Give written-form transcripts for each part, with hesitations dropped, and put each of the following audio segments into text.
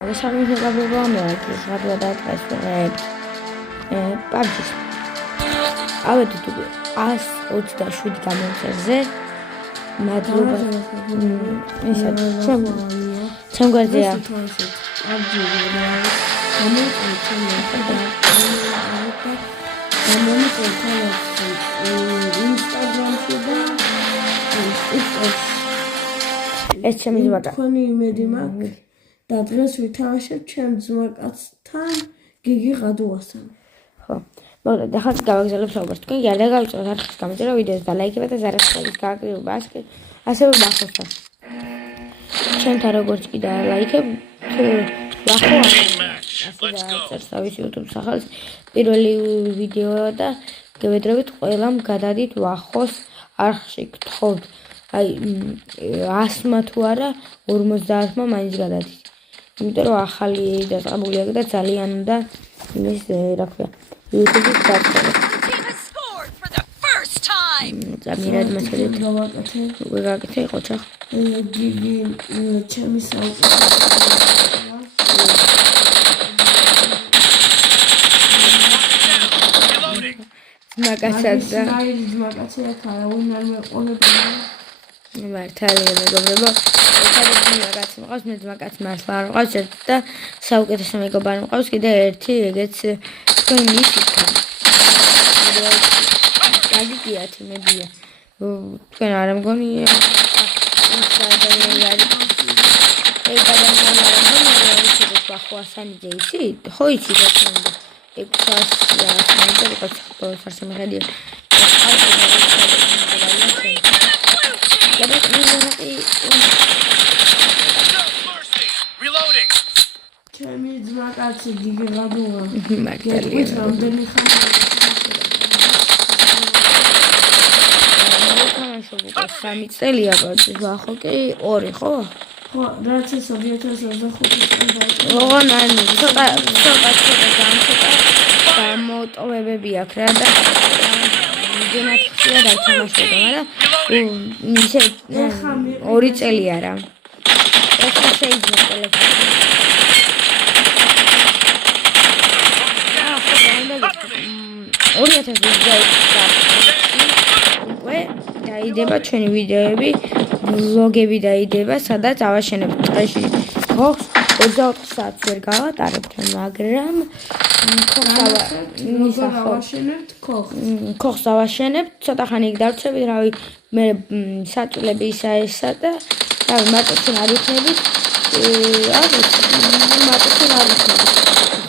Samizagabeba მერქის გადადაწყეს პაბჯის. ავედით უკვე 127 გამომწერზე მადლობა ისა ჩემგვარზეა ეს ჩემი ზვაკა თქვენი იმედი მაქვს და დღეს ვითამაშებ ჩემ ძმაკაცთან გიგი ყადუასთან. ხო. მოგდეთ, ახლა გავაგზავნებ საუბარს. თქვენ კი არ დაგავიწყოთ არხის გამოწერა ვიდეოს და ლაიქება და ზარასხელის გააკრიბება ასევე მახოსთან. ჩემთან როგორც კი და ლაიქებ ვახო ასეთ YouTube სახელს პირველი ვიდეო და გევედრებით ყველამ გადადით ვახოს არხში გთხოვთ. აი 100-მა თუ არა 50-მა მაინც გადადით. იმიტომ რომ ახალი დაწყებული აქვს და ძალიან უნდა იმის რა ქვია YouTube-ის დაწყება. ზამირად მასედით ვეგაკეთე იყო ჩახ. გიგი ჩემი საუკეთესო მაგასაც და მაგაცია თავი არ მეყოლება. მართალია მეგობრებო, ერთადერთი მაგაც მყავს, მე მაგაც მართლა არ მყავს და საუკეთესო მეგობარი მყავს კიდე ერთი, ეგეც თქვენ მისით. გაგიგიათ იმედია. თქვენ არ მგონია ხო იცი რა თქმა ჩემი ძმაკაცი გიგი გადუა მართალია რამდენი ხანი სამი წელია ვახო კი 2 ხო? ხო, რაც ეს 2025 წელს ოღონ ანუ ცოტა გამოტოვებები აქვს რა და გენათ ხშირად დათამაშება, მაგრამ ისე 2 წელი არა. ეხლა შეიძლება ტელეფონი. დაიდება ჩვენი ვიდეოები, ვლოგები დაიდება, სადაც ავაშენებ დღეში ხოხს 24 საათს ვერ გავატარებთ, მაგრამ ხოხს ავაშენებთ, ცოტა ხანი იქ დავრჩებით, რავი, მე საწულები ისა ესა და რავი, მარტო ჩვენ არ ვიქნებით,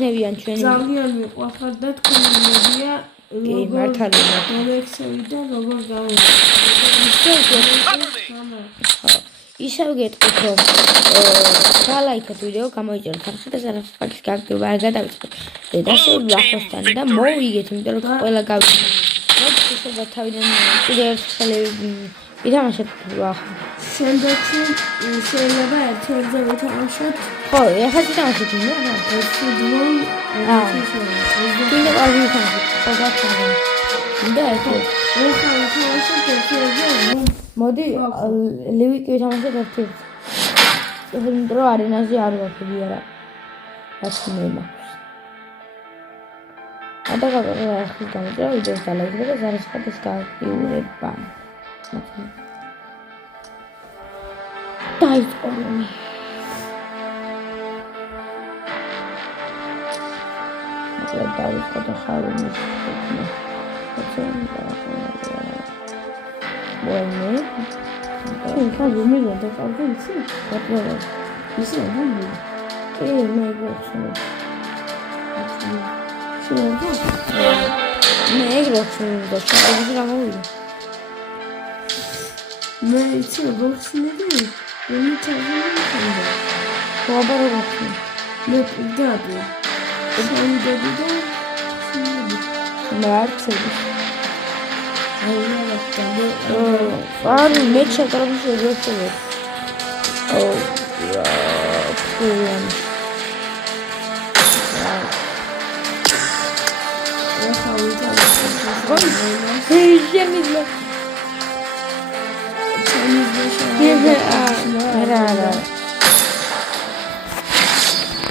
იქნებიან ჩვენი ძალიან მიყვარხარ და თქვენი იმედია მართალია დოლექსები და როგორ ისევ გეტყვით რომ დალაიქოთ ვიდეო გამოიწეროთ არხი და ზარაფხალის გააქტიურება არ გადავიწყოთ დედასე ვახოსთან და მოვიგეთ იმიტომ რომ ყველა გავიგეთ ისევ თავიდან კიდევ ერთხელ ვითამაშოთ ვახო შემდეგში შეიძლება ერთ-ერთზე ვითამაშოთ ხო ეხლა ვითამაშოთ ნუ კიდევ არ ვითამაშოთ ხო გახსოვთ და ერთ-ერთ ეხლა ვითამაშოთ ერთ-ერთზე მოდი ლევი კი ვითამაშოთ ერთ-ერთ იმიტომ რომ არენაზე არ ვაფები არა ასმემა ადაგავარ ახლა გამოწერა ვიდეოს დალაიქება და ზარისხალის გააქტიურება დაიწყო რომი დაიწყო და ხარუმის Bueno, ხარუმი მიღო და წავდი იცი? გაფრთხილდა. ისე ვუმი. მე გახსოვს. მე გახსოვს და შეიძლება რა მოვიდა. მე იცი როგორ ხსნები? მე ჩავიდი. ხوبر გახსოვს. მე პიდადი. შევიდები და მარცები. არ მე ჩაკრები შეგეცვალე.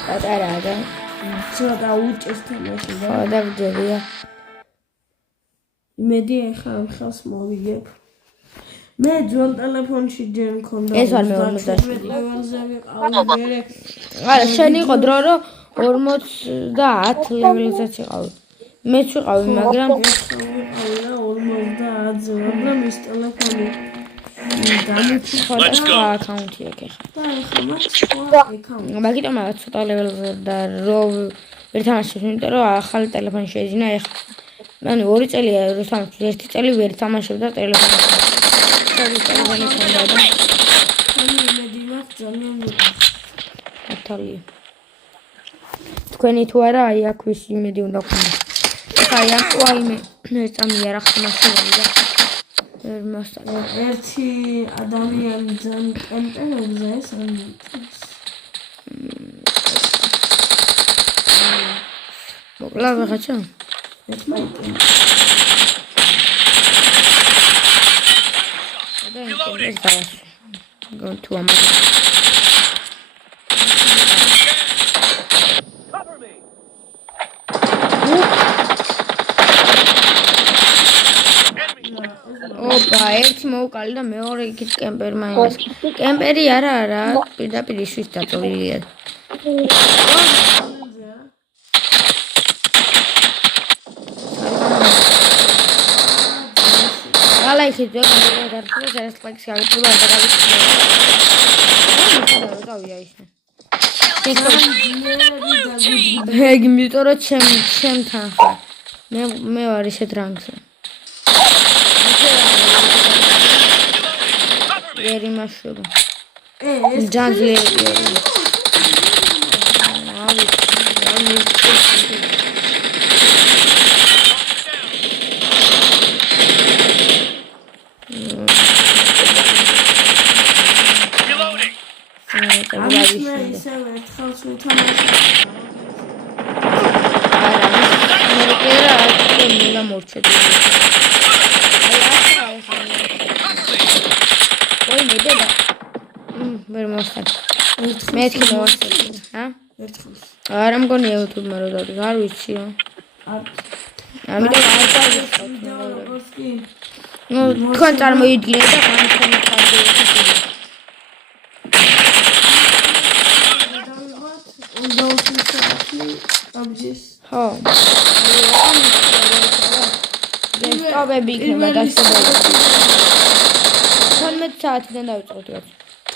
პატარაა და ცოტა უჭერს თამაში და ხო და ვჯერია. იმედი ახლა ამ ხელს მოვიგებ. მე ძველ ტელეფონში ჯერ მქონდა ეს არ მე 47 ლეველზე ვიყავი მე არა შენ იყო დრო რომ 50 ლეველზეც იყავი. მეც ვიყავი მაგრამ ვიყავი რა 50-ზე მაგრამ ის ტელეფონი ხო და აკაუნტი აქვს ახლა. და ახლა მას სხვა აკაუნტი მაგიტომ რაღაც ცოტა ლეველზე და რომ ვერ თამაშობ, იმიტომ რომ ახალი ტელეფონი შეიძინა ახლა. მან 2 წელია რომ თამაშობ, 1 წელი ვერ თამაშობდა ტელეფონში. ტელეფონი ხონდა და იმედი მაქვს ძალიან ათალია. თქვენი თუ არა აი აქ იმედი უნდა გქონდეს. აი ამ ვაიმე ეს ამიარა ხმასოვანი და ვერ მასწავლა. ერთი ადამიანი ძალიან კემპერებზე ეს ამიტყვის. მოკლა ვიღაცა? თუ ამაზე ოპა ერთი მოუკალი და მეორე იქით კემპერმა იმას კემპერი არა პირდაპირ ისთვის დაწოლილია Алайхи ძველ გადარჩენას ეს პაკს გავიწვია და გავიწვია. ეგ იმიტომ რომ ჩემთან ხარ. მე ვარ ისეთ რანგზე. ვერ იმაშურო. ეს ჯანძლიერია. მეთქი მოვასწრე, ჰა? ერთხელს. არა მგონია YouTube-მა რო დავდო, არ ვიცი რა. ამიტომ არ დავიწყე. ნუ თქვენ წარმოიდგინეთ და განცემ ხარჯები. ხო. დესკტოპები იქნება დასწრებული. 12 საათიდან დავიწყოთ რა.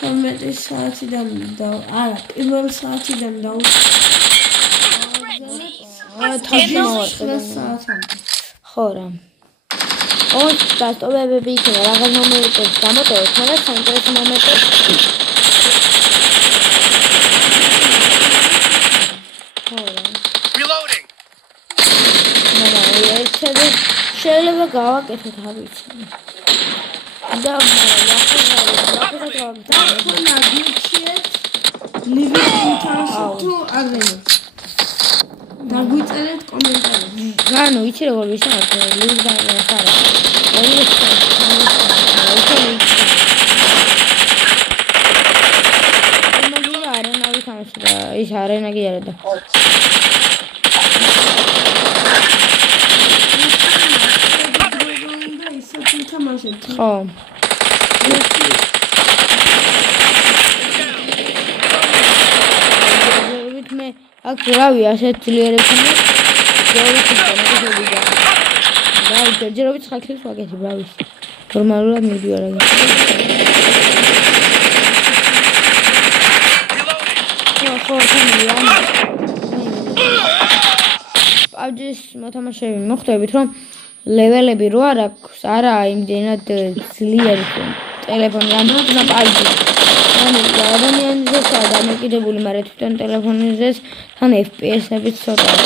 12 საათიდან არა, პირველ საათიდან ხო რა. ოღონდ დასტოვებები იქნება, რაღაც მომენტებს დამოტოვოთ, მაგრამ საინტერესო მომენტებს ხო რა. Reloading. შეიძლება გავაკეთოთ, არ ვიცი. და დაგვიწერეთ კომენტარებში. განო, იცი როგორ ვიშავთ, ლინკს დაწერთ. არენავი თამაშია, ის არენა კი არა და. ხო. მე აქ რავი ასეთ ძლიერებს და ჯერჯერობით ხალხებს ვაკეთებ რავი. ნორმალურად მიდიარ აი. ხო, თამია. პაბჯის მოთამაშეები მოხდებით რომ ლეველები რო არ აქვს, არა იმდენად ძლიერი ტელეფონი ამბობნა პაბჯი. ანუ ადამიანზეც დამოკიდებული, მაგრამ თვითონ ტელეფონიზეც თან FPS-ებიც ცოტაა.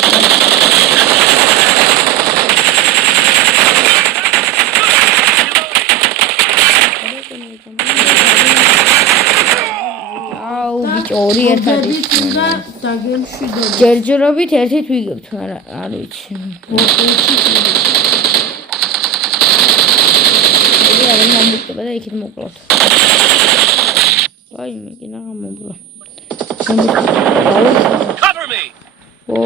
ორი ერთად ჯერჯერობით ერთით ვიგებთ, მაგრამ არ ვიცი. არ მომწონდა და იქით მოკლოთ. აი მე კი რა მომბლა. ო,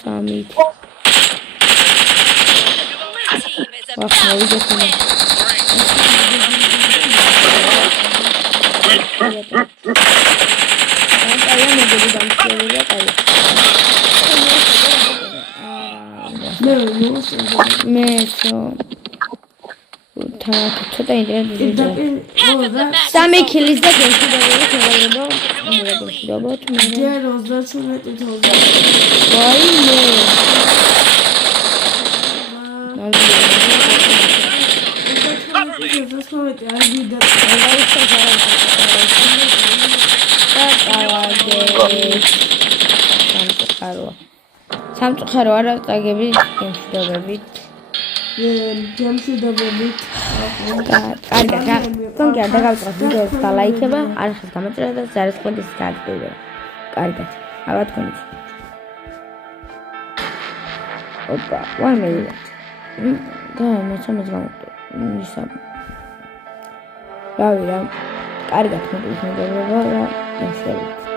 3-ით. ვახ, მოვიდეთ ამ. აი, მოდელი დამწევია, კაი. მე ცოტა ინტერესია. 3 ქილის და გემშვიდობებით მეგობრებო. ჯერ 38,000. ვაი მე. სამწუხარო არა წაგებით გემშვიდობებით. ჯამშიდობებით. კარგად რა. თუნდაც არ დაგავწყოთ ვიდეოს და ლაიქება, არხის გამოწერა და ზარისხლების გააქტივება. კარგად. აბა თქვენიც. ოპა, ვარ მე. და მოსამოც გამოვიდა. ისა. რავი რა. კარგად მოგვიყვება რა. ესეც.